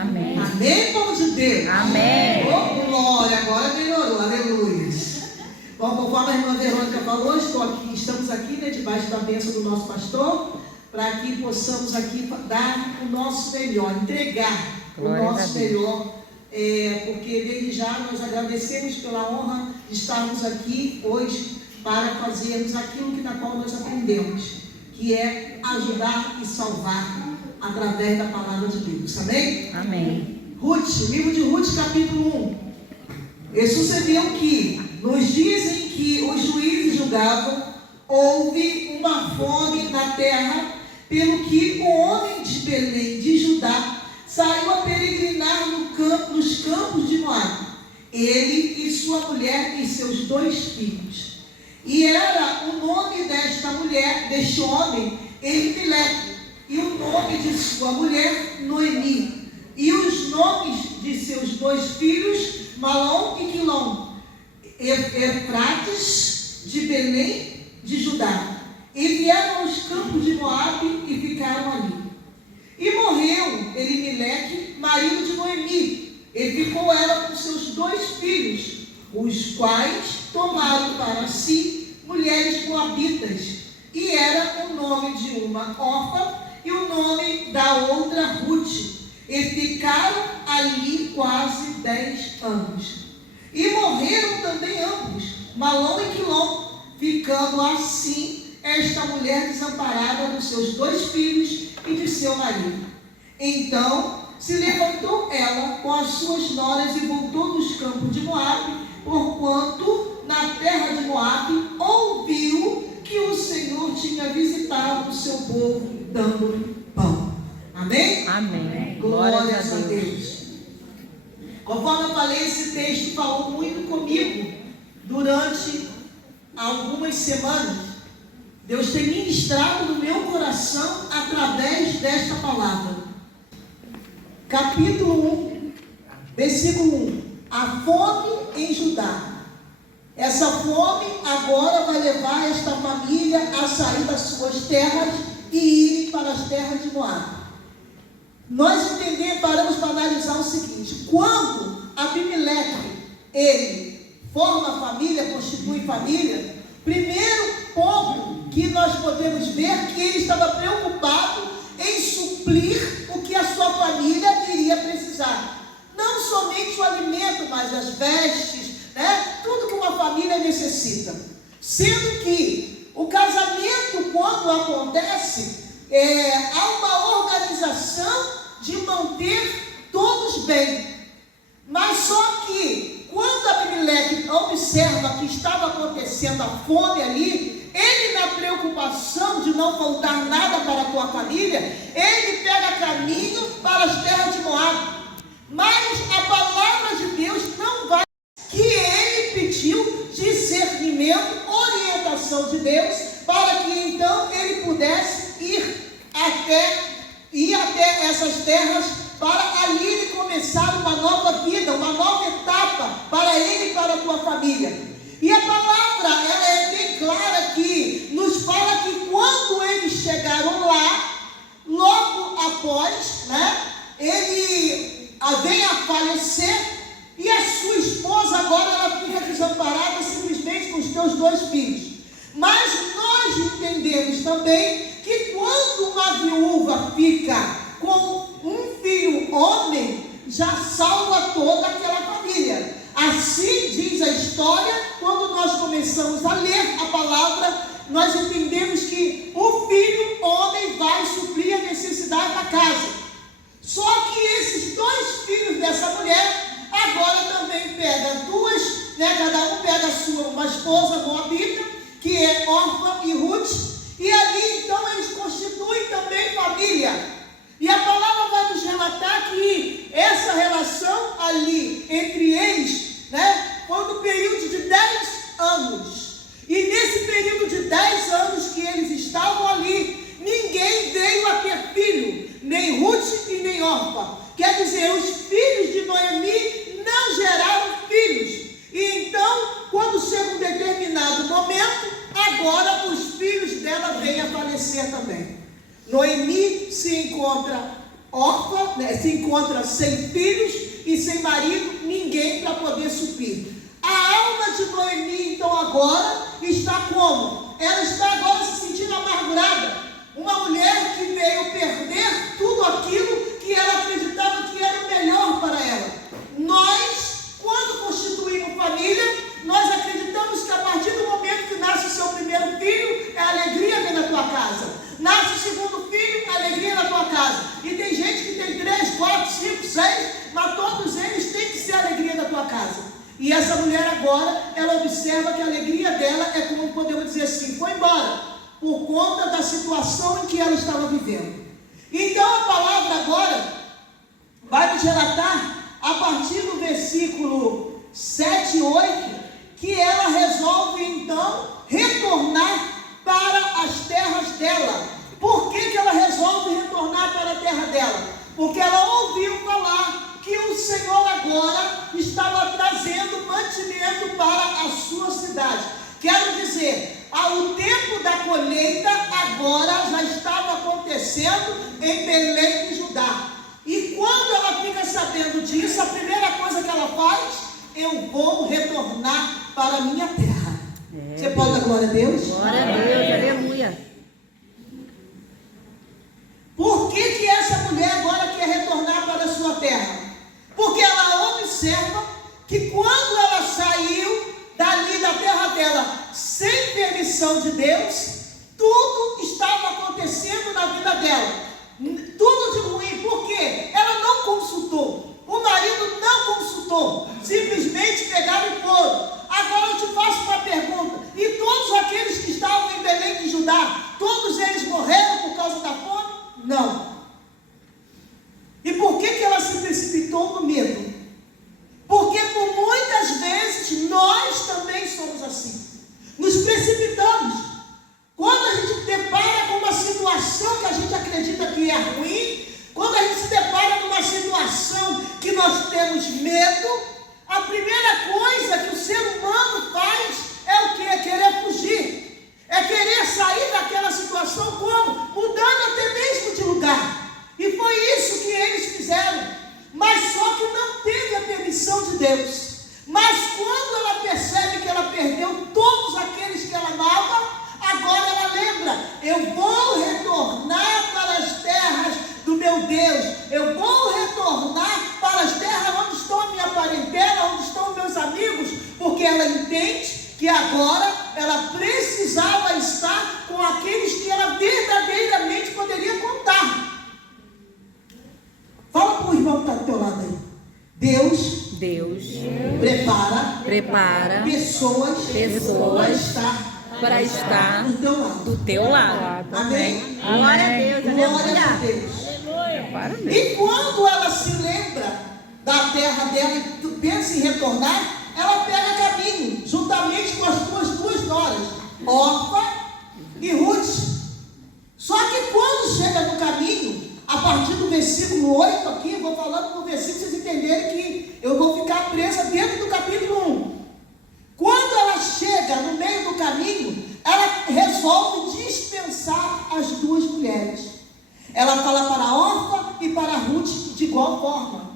Amém. Amém, povo de Deus? Amém. Oh, glória, agora melhorou, aleluia. Bom, conforme a irmã Verônica falou, estamos aqui, né, debaixo da bênção do nosso pastor, para que possamos aqui dar o nosso melhor, entregar Glória o nosso melhor, porque desde já nós agradecemos pela honra de estarmos aqui hoje para fazermos aquilo na qual nós aprendemos, que é ajudar e salvar através da palavra de Deus. Amém? Amém. Ruth, livro de Ruth, capítulo 1. E sucedeu que, nos dias em que os juízes julgavam, houve uma fome na terra, pelo que o homem de Belém de Judá saiu a peregrinar nos campos de Moabe, ele e sua mulher e seus 2 filhos. E era o nome desta mulher, deste homem, Elimeleque, e o nome de sua mulher, Noemi, e os nomes de seus 2 filhos, Malom e Quilom, Efrates de Belém de Judá. E vieram aos campos de Moabe e ficaram ali. E morreu Elimeleque, marido de Noemi, e ficou ela com seus 2 filhos, os quais tomaram para si mulheres moabitas, e era o nome de uma Orfa e o nome da outra Ruth, e ficaram ali quase 10 anos. E morreram também ambos, Malom e Quilom, ficando assim esta mulher desamparada dos seus 2 filhos e de seu marido. Então se levantou ela com as suas noras e voltou dos campos de Moabe, porquanto na terra de Moabe ouviu que o Senhor tinha visitado o seu povo, dando pão. Amém? Amém. Glórias a Deus. Conforme eu falei, esse texto falou muito comigo durante algumas semanas. Deus tem ministrado no meu coração através desta palavra. Capítulo 1, versículo 1. A fome em Judá. Essa fome agora vai levar esta família a sair das suas terras e irem para as terras de Moabe. Nós paramos para analisar o seguinte: quando Abimeleque, ele forma família, constitui família, primeiro ponto que nós podemos ver é que ele estava preocupado em suprir o que a sua família iria precisar. Não somente o alimento, mas as vestes, né? Tudo que uma família necessita. Sendo que o casamento, quando acontece, há uma organização de manter todos bem. Mas só que, quando Abimeleque observa que estava acontecendo a fome ali, ele, na preocupação de não faltar nada para com a família, ele pega caminho para as terras de Moabe. Mas a palavra de Deus não vai, que ele pediu discernimento, orientação de Deus, para que então ele pudesse ir até essas terras, para ali ele começar uma nova vida, uma nova etapa para ele e para a sua família. E a palavra, ela é bem clara aqui, nos fala que quando eles chegaram lá, logo após, ele vem a falecer, e a sua esposa agora ela fica desamparada simplesmente com os seus 2 filhos. Mas nós entendemos também que quando uma viúva fica com um filho homem, já salva toda aquela família. Assim diz a história. Quando nós começamos a ler a palavra, nós entendemos que o filho homem vai suprir a necessidade da casa. Só que esses 2 filhos dessa mulher agora também pegam 2, cada um pega uma esposa moabita, que é Orfa e Ruth, e ali então eles constituem também família. E a palavra vai nos relatar que essa relação ali entre eles, foi no período de 10 anos. E nesse período de 10 anos que eles estavam ali, ninguém veio a ter filho, nem Ruth e nem Orfa. Quer dizer, os filhos de Noemi não geraram filhos. E então, quando chega um determinado momento, agora os filhos dela vêm a falecer também. Noemi se encontra órfã, né, se encontra sem filhos e sem marido, ninguém para poder suprir. A alma de Noemi, então, agora está como? Ela está agora se sentindo amargurada. Uma mulher que veio perder tudo aquilo que ela acreditava que era o melhor para ela. Nós, quando constituímos família, nós acreditamos que a partir do momento que nasce o seu primeiro filho, é a alegria dentro da tua casa. Nasce o segundo filho, a alegria na tua casa. E tem gente que tem 3, 4, 5, 6, mas todos eles têm que ser a alegria da tua casa. E essa mulher agora, ela observa que a alegria dela é, como podemos dizer assim, foi embora, por conta da situação em que ela estava vivendo. Então a palavra agora vai nos relatar, a partir do versículo 7 e 8, que ela resolve então retornar para as terras dela. Por que ela resolve retornar para a terra dela? Porque ela ouviu falar que o Senhor agora estava trazendo mantimento para a sua cidade. Quero dizer, o tempo da colheita agora já estava acontecendo em Belém de Judá. E quando ela fica sabendo disso, a primeira coisa que ela faz, eu vou retornar para a minha terra. Você pode dar glória a Deus? Glória a Deus, aleluia. Por que essa mulher agora quer retornar para a sua terra? Porque ela observa que quando ela saiu dali da terra dela sem permissão de Deus, tudo estava acontecendo na vida dela, tudo de ruim. Por quê? Ela não consultou, o marido não consultou, simplesmente pegaram e foram. Agora eu te faço uma pergunta: e todos aqueles que estavam em Belém de Judá, todos eles morreram por causa da fome? Não. E por que ela se precipitou no medo? Porque por muitas vezes nós também somos assim. Nos precipitamos. Quando a gente depara com uma situação que a gente acredita que é ruim, quando a gente se depara com uma situação que nós temos medo, a primeira coisa que o ser humano faz é o quê? É querer fugir. É querer sair daquela situação como? Mudando até mesmo de lugar. E foi isso que eles fizeram. Mas só que não teve a permissão de Deus. Mas quando ela percebe que ela perdeu todos aqueles que ela amava, agora ela lembra: eu vou retornar para as terras do meu Deus. Eu vou retornar para as terras onde estão a minha parentela, onde estão meus amigos, porque ela entende que agora ela precisava estar com aqueles que ela verdadeiramente poderia contar. Fala para o irmão que está do teu lado aí. Deus prepara pessoas para estar do teu lado. Amém? Glória a Deus, Glória a Deus. E quando ela se lembra da terra dela e pensa em retornar, ela pega caminho, juntamente com as suas duas noras, Orfa e Ruth. Só que quando chega no caminho, a partir do versículo 8 aqui, eu vou falando por versículo, vocês entenderem que eu vou ficar presa dentro do capítulo 1. Quando ela chega no meio do caminho, ela resolve dispensar as duas mulheres. Ela fala para a Orfa e para a Ruth de igual forma.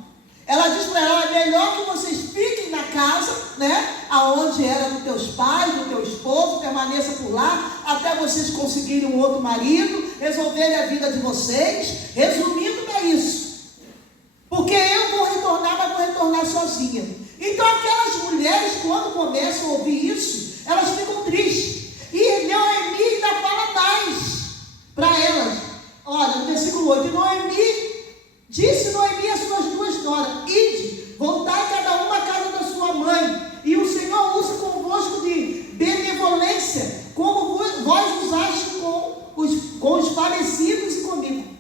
Ela diz para ela: é melhor que vocês fiquem na casa, né, aonde era dos teus pais, do teu esposo, permaneça por lá, até vocês conseguirem um outro marido, resolverem a vida de vocês. Resumindo, é isso. Porque eu vou retornar, mas vou retornar sozinha. Então aquelas mulheres, quando começam a ouvir isso, elas ficam tristes. E Noemi ainda fala mais para elas. Olha, no versículo 8, disse Noemi às suas duas noras: ide, voltai cada uma à casa da sua mãe, e o Senhor use convosco de benevolência, como vós usaste com os falecidos e comigo.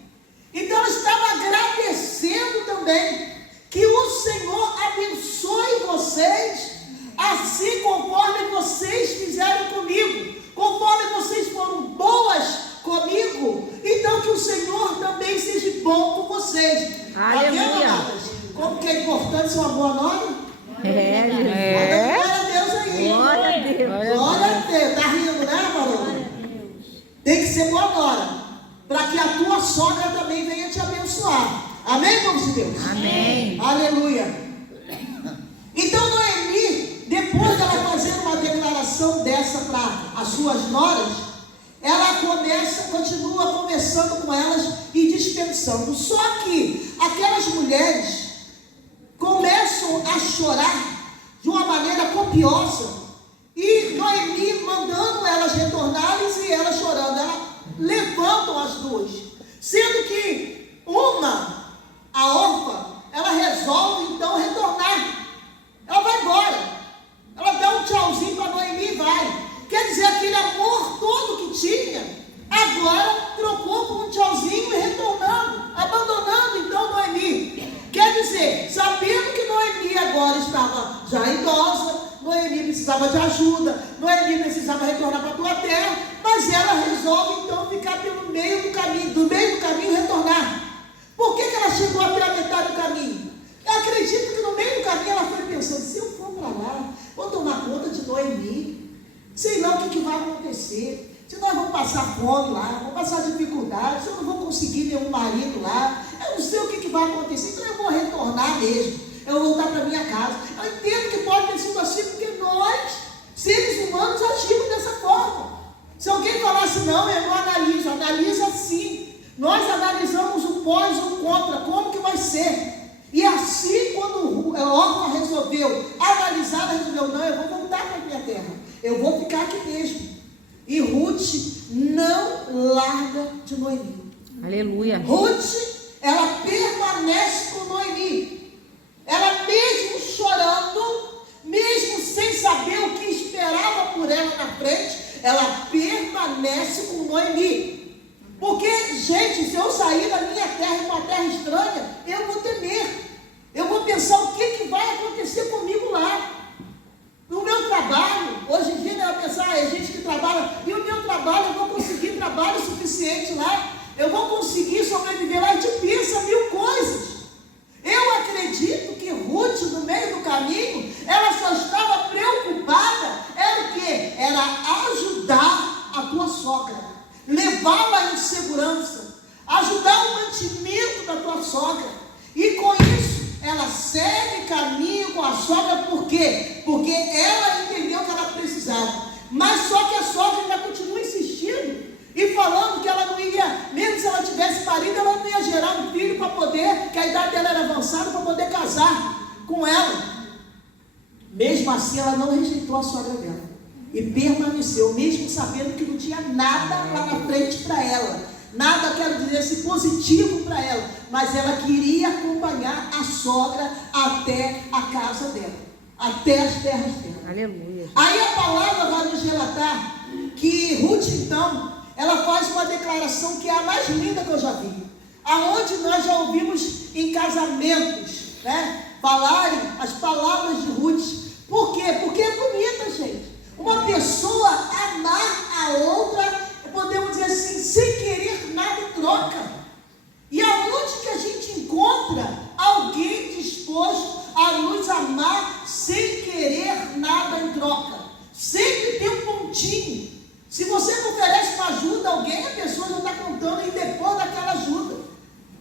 Então ela estava agradecendo também que o Senhor abençoe vocês, assim conforme vocês fizeram comigo, conforme vocês foram boas comigo, então que o Senhor também seja bom com vocês. Aleluia. Como que é importante ser uma boa nora? É. Glória a Deus aí. Glória a Deus. Glória a Deus. Tá rindo, né, Maru? Tem que ser boa nora. para que a tua sogra também venha te abençoar. Amém, povo de Deus? Amém. Aleluia. Então Noemi, depois dela fazer uma declaração dessa para as suas noras, ela continua conversando com elas e dispensando. Só que aquelas mulheres começam a chorar de uma maneira copiosa, e Noemi mandando elas retornarem e elas chorando. Elas levantam as duas, sendo que a órfã, ela resolve então retornar. Ela vai embora, ela dá um tchauzinho para Noemi e vai. Quer dizer, aquele amor todo que tinha, agora trocou por um tchauzinho e retornando, abandonando então Noemi. Quer dizer, sabendo que Noemi agora estava já idosa, Noemi precisava de ajuda, Noemi precisava retornar para a tua terra, mas ela resolve então ficar pelo meio do caminho retornar. Por que ela chegou até a metade do caminho? Eu acredito que no meio do caminho ela foi pensando: se eu for para lá, vou tomar conta de Noemi, sei lá o que vai acontecer, se nós vamos passar fome lá, vamos passar dificuldade, se eu não vou conseguir nenhum marido lá, eu não sei o que vai acontecer, então eu vou retornar mesmo, eu vou voltar para minha casa. Eu entendo que pode ter sido assim, porque nós, seres humanos, agimos dessa forma. Se alguém falasse: não, eu não analiso, analisa sim. Nós analisamos o pós e o contra, como que vai ser. E assim, quando a órfã resolveu analisar, ela resolveu: não, eu vou voltar para a minha terra, eu vou ficar aqui mesmo. E Ruth não larga de Noemi. Aleluia. Ruth, ela permanece com Noemi. Ela mesmo chorando, mesmo sem saber o que esperava por ela na frente, ela permanece com Noemi. Porque, gente, se eu sair da minha terra e para uma terra estranha, eu vou temer. Eu vou pensar o que vai acontecer comigo lá. No meu trabalho, hoje em dia, eu vou pensar: é gente que trabalha, e o meu trabalho, eu vou conseguir trabalho suficiente lá, eu vou conseguir sobreviver lá. A gente pensa mil coisas. Eu acredito que Ruth, no meio do caminho, ela só estava preocupada, era o quê? Era ajudar a tua sogra, levá-la em segurança, ajudar o mantimento da tua sogra. E com isso, ela segue caminho com a sogra. Por quê? Porque ela entendeu que ela precisava. Mas só que a sogra ainda continua insistindo e falando que ela não ia, mesmo se ela tivesse parido, ela não ia gerar um filho para poder, que a idade dela era avançada, para poder casar com ela. Mesmo assim, ela não rejeitou a sogra dela e permaneceu, mesmo sabendo que não tinha nada lá na frente para ela, nada, quero dizer assim, positivo para ela, mas ela queria acompanhar a sogra até a casa dela, até as terras dela. Aleluia. Aí a palavra vai nos relatar que Ruth, então, ela faz uma declaração que é a mais linda que eu já vi, aonde nós já ouvimos em casamentos, né, falarem as palavras de Ruth. Por quê? Porque é bonita, gente. Uma pessoa amar a outra, podemos dizer assim, sem querer nada em troca. E aonde que a gente encontra alguém disposto a nos amar sem querer nada em troca? Sempre tem um pontinho. Se você oferece uma ajuda a alguém, a pessoa já está contando em depois daquela ajuda.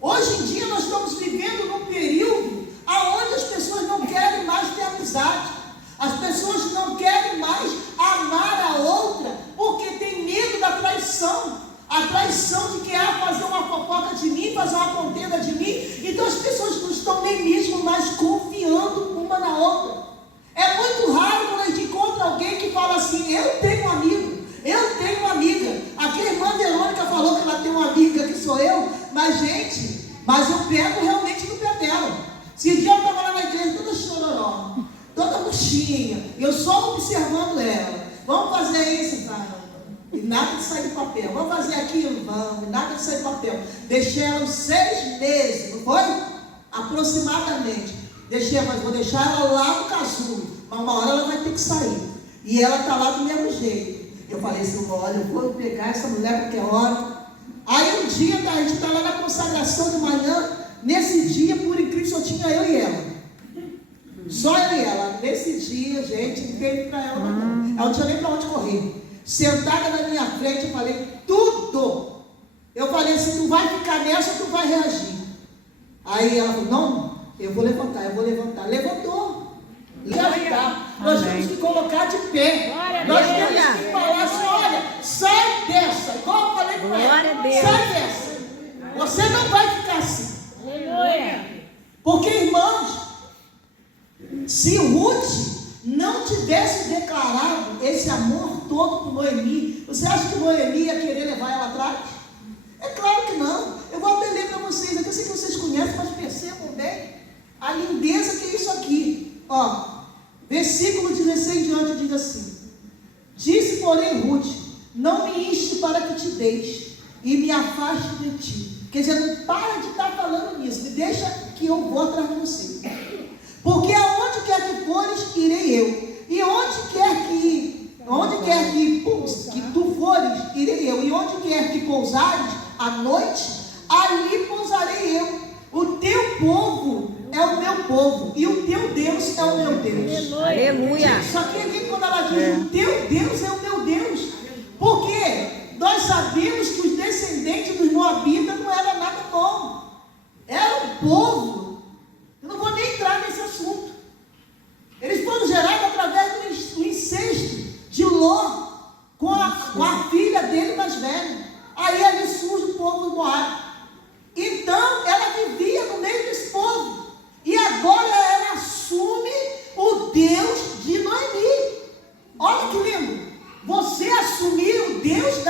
Hoje em dia nós estamos vivendo num período onde as pessoas não querem mais ter amizade. As pessoas não querem mais amar a outra, porque tem medo da traição. A traição de que fazer uma fofoca de mim, fazer uma contenda de mim. Então as pessoas não estão nem mesmo mais confiando uma na outra. É muito raro quando a gente encontra alguém que fala assim: eu tenho um amigo, eu tenho uma amiga. Aqui a irmã Verônica falou que ela tem uma amiga que sou eu, mas gente, eu pego realmente no pé dela. Se dia eu estava lá na igreja toda chororó, toda murchinha, eu só observando ela. Vamos fazer isso, cara. E nada de sair do papel. Vamos fazer aquilo? Vamos. E nada de sair do papel. Deixei ela uns 6 meses, não foi? Aproximadamente. Vou deixar ela lá no casulo. Mas uma hora ela vai ter que sair. E ela está lá do mesmo jeito. Eu falei assim: olha, eu vou pegar essa mulher qualquer hora. Aí um dia, a gente está lá na consagração de manhã. Nesse dia, por incrível, só tinha eu e ela. Só eu e ela. Nesse dia, gente, não teve para ela não. Ela não tinha nem para onde correr. Sentada na minha frente, eu falei tudo. Eu falei assim: reagir. Aí ela falou, não, eu vou levantar. Levantou. Levantar. Nós temos que colocar de pé. Nós temos que falar assim, olha, sai dessa. Igual eu falei com ela, sai dessa. Você não vai ficar assim. Porque, irmãos, se Ruth não tivesse declarado esse amor todo por Noemi, você acha que Noemi ia querer levar ela atrás? É claro que não. Eu vou até ler para vocês, eu sei que vocês conhecem, mas percebam bem a lindeza que é isso aqui. Ó, versículo 16 diante diz assim: disse, porém, Ruth, não me inste para que te deixe e me afaste de ti. Quer dizer, não para de estar falando nisso, me deixa que eu vou atrás de você. Porque aonde quer que fores, irei eu. E onde quer que tu fores, irei eu. E onde quer que pousares à noite, ali pousarei eu. O teu povo é o meu povo, e o teu Deus é o meu Deus. Aleluia. Só que aqui quando ela diz, o teu Deus é o meu Deus, porque nós sabemos que os descendentes dos moabitas não eram nada bom. Era um povo. Eu não vou nem entrar nesse assunto. Eles foram gerados através do incesto de Ló com a filha dele mais velha. Aí ali surge o povo do Moab. Então ela vivia no meio desse povo. E agora ela assume o Deus de Noemi. Olha que lindo. Você assumir o Deus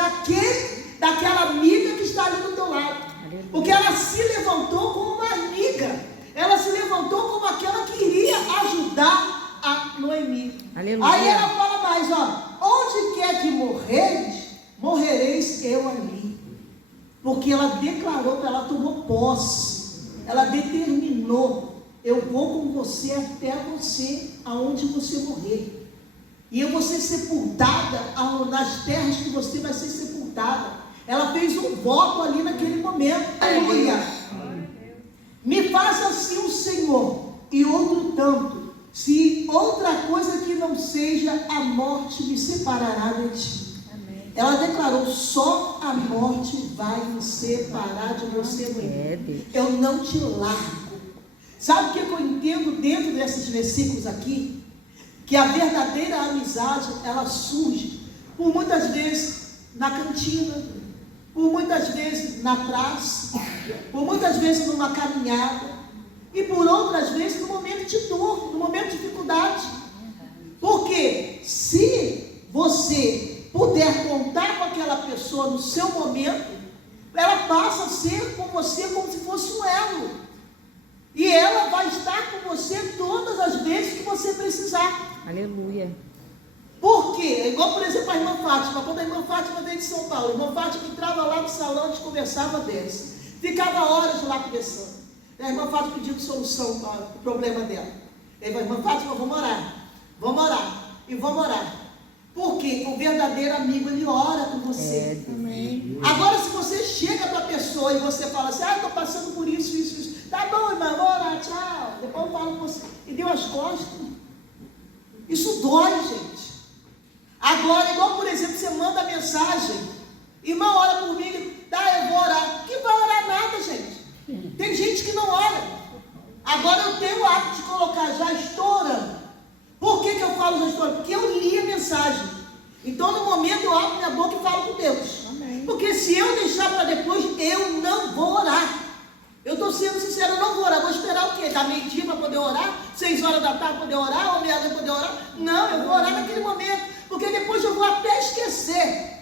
daquela amiga que está ali do teu lado. Porque ela se levantou como uma amiga. Ela se levantou como aquela que iria ajudar a Noemi. Aleluia. Aí ela fala mais, ó, onde quer que morreres, morrereis eu ali. Porque ela declarou, ela tomou posse, ela determinou, eu vou com você até você, aonde você morrer. E eu vou ser sepultada nas terras que você vai ser sepultada. Ela fez um voto ali naquele momento. Aleluia. Me faça assim o Senhor, e outro tanto, se outra coisa que não seja a morte me separará de ti. Amém. Ela declarou, só a morte vai me separar de você, Noemi. Eu não te largo. Sabe o que eu entendo dentro desses versículos aqui? Que a verdadeira amizade, ela surge, por muitas vezes, na cantina, por muitas vezes na praça, por muitas vezes numa caminhada, e por outras vezes no momento de dor, no momento de dificuldade. Porque se você puder contar com aquela pessoa no seu momento, ela passa a ser com você como se fosse um elo. E ela vai estar com você todas as vezes que você precisar. Aleluia. Por quê? Igual, por exemplo, a irmã Fátima. Quando a irmã Fátima veio de São Paulo, a irmã Fátima entrava lá no salão, a gente conversava deles. Ficava horas lá conversando. E a irmã Fátima pedindo solução para o problema dela. E a irmã Fátima, vamos orar. Vamos orar. E vamos orar. Por quê? O verdadeiro amigo, ele ora por você. Amém. Agora, se você chega para a pessoa e você fala assim, estou passando por isso, isso, isso. Tá bom, irmã, vou orar, tchau. Depois eu falo com você. E deu as costas. Isso dói, gente. Agora, igual por exemplo, você manda mensagem, irmão, ora por mim, eu vou orar. Que vai orar nada, gente. Tem gente que não ora. Agora eu tenho o hábito de colocar, já estou orando. Por que eu falo já estou orando? Porque eu li a mensagem. Então no momento eu abro minha boca e falo com Deus. Amém. Porque se eu deixar para depois, eu não vou orar. Eu estou sendo sincero, eu não vou orar. Vou esperar o quê? Da meio-dia para poder orar? 6 horas da tarde para poder orar? Ou meia-noite para poder orar? Não, eu vou orar naquele momento. Porque depois eu vou até esquecer.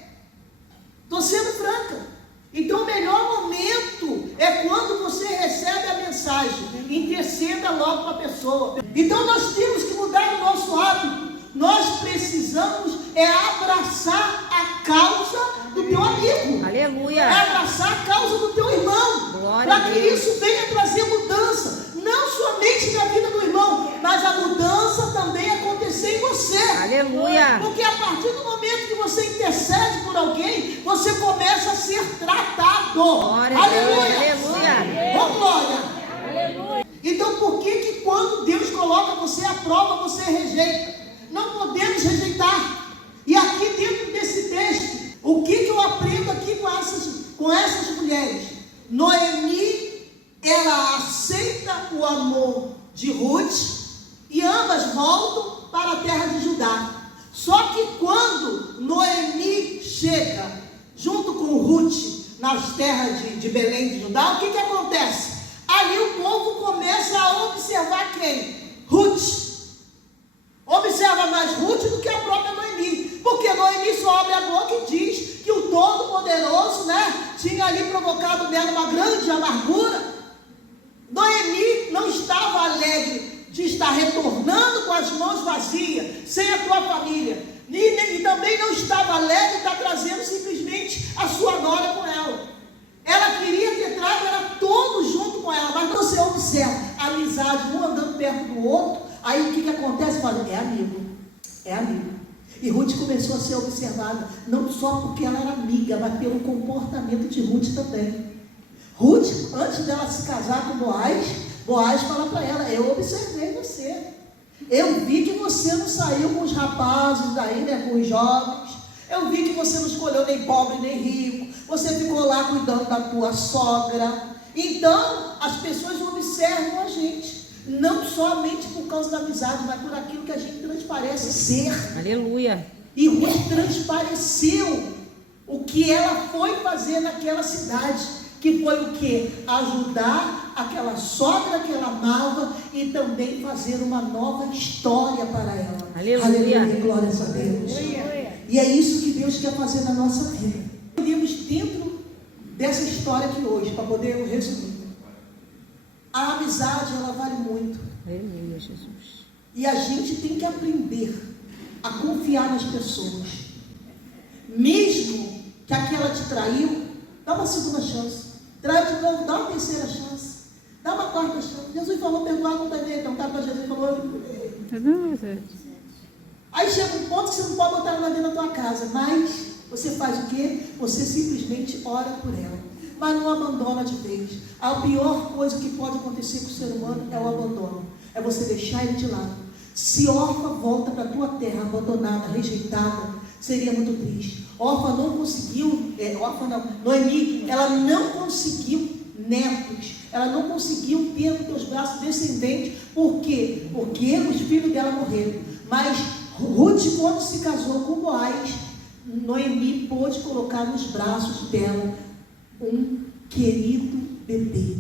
Estou sendo franca. Então o melhor momento é quando você recebe a mensagem. Interceda logo para a pessoa. Então nós temos que mudar o nosso hábito. Nós precisamos abraçar a causa do teu amigo. Aleluia. Abraçar a causa do teu irmão. Para que isso venha trazer mudança. Não somente na vida do irmão, mas a mudança também acontecer em você. Aleluia. Porque a partir do momento que você intercede por alguém, você começa a ser tratado. Glória. Aleluia. Aleluia. Oh, glória. Aleluia. Então por que quando Deus coloca você à prova, você rejeita? Não podemos rejeitar. E aqui dentro desse texto, o que eu aprendo aqui com essas mulheres? Noemi favor de Ruth, e ambas voltam para a terra de Judá. Só que quando Noemi chega junto com Ruth nas terras de Belém de Judá, o que acontece? Ali o povo começa a observar quem? Ruth. Observa mais Ruth do que a própria Noemi, porque Noemi só abre a boca e diz que o Todo-Poderoso, tinha ali provocado nela uma grande amargura. Noemi não estava alegre de estar retornando com as mãos vazias, sem a tua família, e também não estava alegre de estar trazendo simplesmente a sua nora com ela. Ela queria ter trago ela todos junto com ela, mas você observa a amizade, um andando perto do outro. Aí o que acontece? Fala, é amigo. E Ruth começou a ser observada, não só porque ela era amiga, mas pelo comportamento de Ruth também. Ruth, antes dela se casar com Boaz fala para ela, eu observei você. Eu vi que você não saiu com os rapazes aí, com os jovens. Eu vi que você não escolheu nem pobre nem rico. Você ficou lá cuidando da tua sogra. Então, as pessoas observam a gente, não somente por causa da amizade, mas por aquilo que a gente transparece ser. Aleluia. E Ruth transpareceu o que ela foi fazer naquela cidade, que foi o quê? Ajudar aquela sogra que ela amava e também fazer uma nova história para ela. Aleluia. Glórias a Deus. Aleluia. E é isso que Deus quer fazer na nossa vida. Podemos dentro dessa história aqui hoje, para poder resumir. A amizade, ela vale muito. Aleluia, Jesus. E a gente tem que aprender a confiar nas pessoas. Mesmo que aquela te traiu, dá uma segunda chance. Traiu de novo, dá uma terceira chance. Dá uma quarta chance. Jesus falou, perdoar não deve perguntar para Jesus, falou, aí chega um ponto que você não pode botar ela dentro da tua casa, mas você faz o quê? Você simplesmente ora por ela, mas não abandona de vez. A pior coisa que pode acontecer com o ser humano é o abandono, é você deixar ele de lado. Se órfã volta para a tua terra abandonada, rejeitada, seria muito triste. Noemi, ela não conseguiu netos, ela não conseguiu ter nos teus braços descendentes. Por quê? Porque os filhos dela morreram. Mas Ruth, quando se casou com Boaz, Noemi pôde colocar nos braços dela um querido bebê,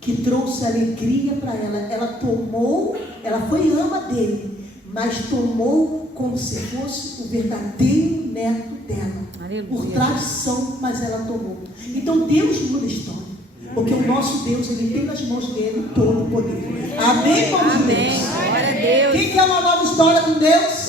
que trouxe alegria para ela. Ela foi ama dele, mas tomou como se fosse o verdadeiro neto dela. Aleluia. Por tradição, mas ela tomou. Então Deus muda a história, porque o nosso Deus, ele tem nas mãos dele todo o poder. Amém, povo de Deus? Glória a Deus. Quem quer uma nova história com Deus?